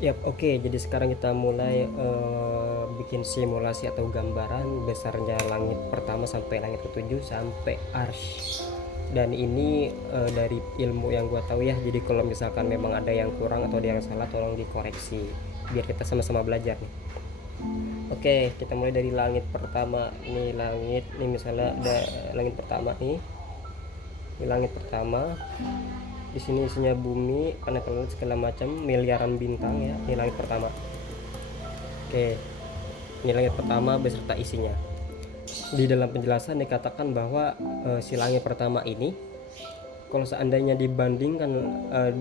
Yap, oke. Jadi sekarang kita mulai bikin simulasi atau gambaran besarnya langit pertama sampai langit ketujuh sampai arsy. Dan ini dari ilmu yang gua tahu ya. Jadi kalau misalkan memang ada yang kurang atau ada yang salah, tolong dikoreksi biar kita sama-sama belajar nih. Oke, kita mulai dari langit pertama. Ini langit, nih misalnya ada langit pertama nih. Ini langit pertama. Di sini isinya bumi, planet-planet segala macam, miliaran bintang ya. Ini langit pertama. Oke, ini langit pertama beserta isinya. Di dalam penjelasan dikatakan bahwa si langit pertama ini, kalau seandainya dibandingkan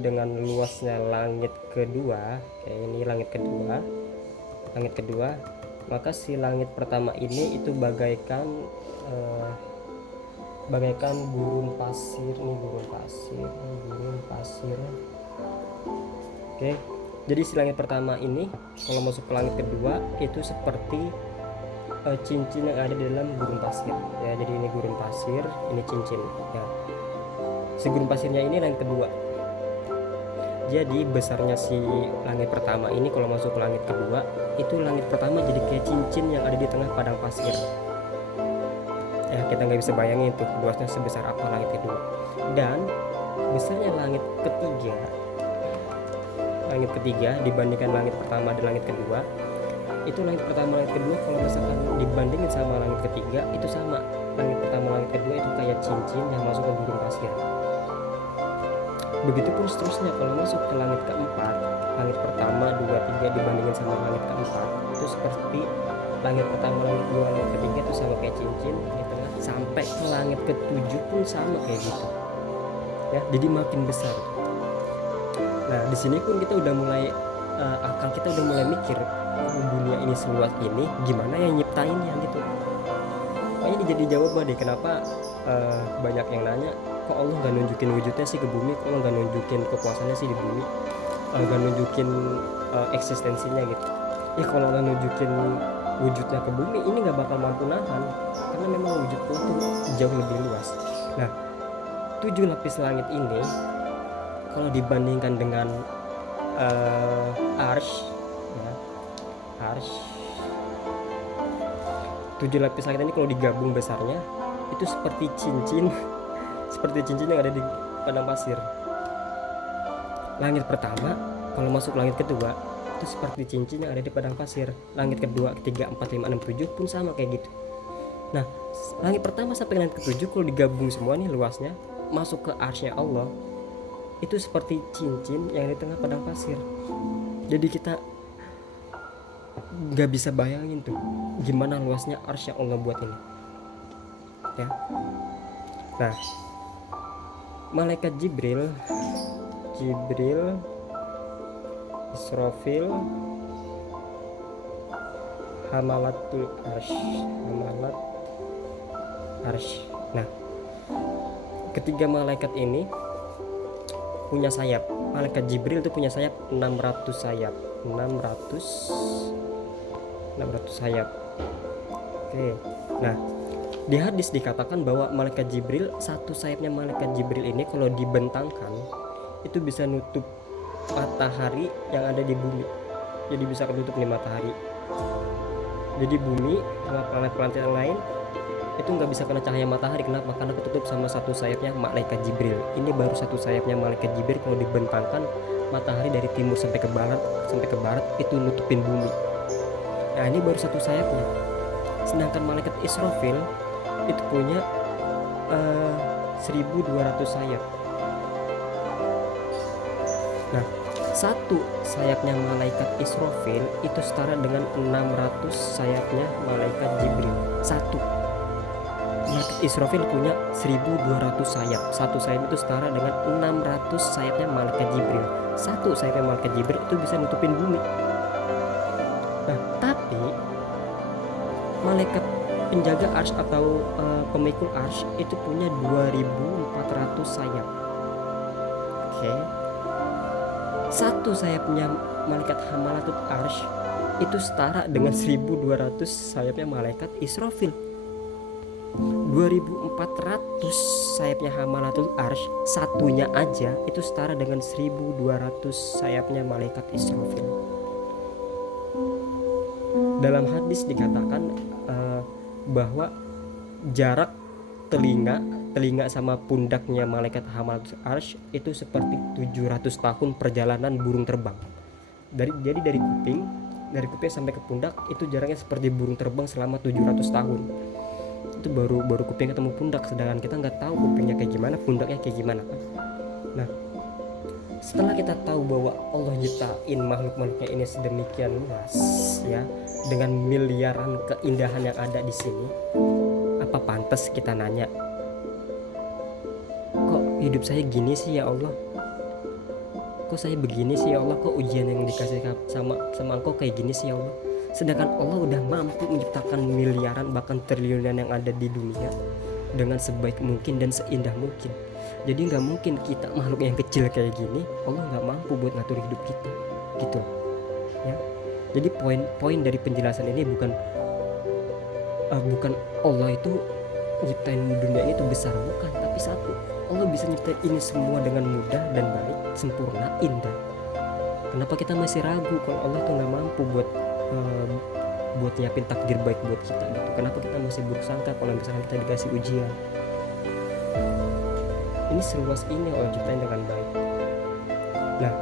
dengan luasnya langit kedua, kayak ini langit kedua, maka si langit pertama ini itu eh, bagaikan gurun pasir, gurun pasir. Oke, jadi si langit pertama ini kalau masuk ke langit kedua itu seperti cincin yang ada di dalam gurun pasir ya. Jadi ini gurun pasir, ini cincin ya. Si gurun pasirnya ini langit kedua. Jadi besarnya si langit pertama ini kalau masuk ke langit kedua, itu langit pertama jadi kayak cincin yang ada di tengah padang pasir ya. Kita nggak bisa bayangin tuh luasnya sebesar apa langit kedua. Dan besarnya langit ketiga dibandingkan langit pertama dan langit kedua, itu langit pertama langit kedua kalau misalkan dibandingin sama langit ketiga itu sama. Langit pertama langit kedua itu kayak cincin yang masuk ke gurun pasir. Begitupun seterusnya kalau masuk ke langit keempat, langit pertama dua tiga dibandingin sama langit keempat itu seperti langit pertama langit dua langit ketiga itu sama kayak cincin di tengah, sampai ke langit ketujuh pun sama kayak gitu ya. Jadi makin besar. Nah, di sini pun kita udah mulai akal kita udah mulai mikir, dunia ini seluas ini gimana yang nyiptainnya gitu. Makanya jadi jawaban deh kenapa banyak yang nanya, kok Allah nggak nunjukin wujudnya sih ke bumi, kok Allah nggak nunjukin kekuasaannya sih di bumi, nggak nunjukin eksistensinya gitu. Ya kalau nggak nunjukin wujudnya ke bumi, ini nggak bakal mampu nahan, karena memang wujudnya itu jauh lebih luas. Nah, 7 lapis langit ini kalau dibandingkan dengan arsh ya, arsh 7 lapis langit ini kalau digabung besarnya itu seperti cincin seperti cincin yang ada di padang pasir. Langit pertama kalau masuk langit kedua itu seperti cincin yang ada di padang pasir. Langit kedua, ketiga, 4, 5, 6, 7 pun sama kayak gitu. Nah, langit pertama sampai langit ketujuh kalau digabung semua nih luasnya masuk ke arsy Allah itu seperti cincin yang di tengah padang pasir. Jadi kita nggak bisa bayangin tuh gimana luasnya arsy Allah buat ini ya. Nah, malaikat Jibril, Israfil, Hamalatul Arsh. Nah, ketiga malaikat ini punya sayap. Malaikat Jibril itu punya sayap 600 sayap. 600 sayap. Oke. Nah, di hadis dikatakan bahwa malaikat Jibril, satu sayapnya malaikat Jibril ini kalau dibentangkan itu bisa nutup matahari yang ada di bumi. Jadi bisa ketutup nih matahari. Jadi bumi sama planet-planet yang lain itu nggak bisa kena cahaya matahari. Kenapa? Karena ketutup sama satu sayapnya malaikat Jibril. Ini baru satu sayapnya malaikat Jibril kalau dibentangkan matahari dari timur sampai ke barat itu nutupin bumi. Nah, ini baru satu sayapnya. Sedangkan malaikat Israfil itu punya 1200 sayap. Nah, satu sayapnya malaikat Israfil itu setara dengan 600 sayapnya malaikat Jibril. Satu malaikat Israfil punya 1200 sayap. Satu sayap itu setara dengan 600 sayapnya malaikat Jibril. Satu sayapnya malaikat Jibril itu bisa nutupin bumi. Nah, tapi malaikat penjaga arsy atau pemikul arsy itu punya 2400 sayap. Oke. Satu sayapnya malaikat Hamalatul Arsy itu setara dengan 1200 sayapnya malaikat Israfil. 2400 sayapnya Hamalatul Arsy, satunya aja itu setara dengan 1200 sayapnya malaikat Israfil. Dalam hadis dikatakan bahwa jarak telinga sama pundaknya malaikat Hamalatul Arsy itu seperti 700 tahun perjalanan burung terbang. Jadi dari kuping sampai ke pundak itu jaraknya seperti burung terbang selama 700 tahun. Itu baru kuping ketemu pundak, sedangkan kita nggak tahu kupingnya kayak gimana, pundaknya kayak gimana kan. Nah, setelah kita tahu bahwa Allah nyiptain makhluk-makhluknya ini sedemikian luas ya, dengan miliaran keindahan yang ada di sini, apa pantas kita nanya, kok hidup saya gini sih ya Allah? Kok saya begini sih ya Allah? Kok ujian yang dikasih sama Engkau kayak gini sih ya Allah? Sedangkan Allah udah mampu menciptakan miliaran bahkan triliunan yang ada di dunia dengan sebaik mungkin dan seindah mungkin. Jadi nggak mungkin kita makhluk yang kecil kayak gini Allah nggak mampu buat ngatur hidup kita, gitu ya. Jadi poin dari penjelasan ini bukan Allah itu nyiptain dunia itu besar, bukan, tapi satu, Allah bisa nyiptain ini semua dengan mudah dan baik, sempurna, indah. Kenapa kita masih ragu kalau Allah tuh nggak mampu buat nyiapin takdir baik buat kita gitu? Kenapa kita masih buruk sangka kalau misalkan kita dikasih ujian? Ini seluas ini Allah ciptain dengan baik. Nah,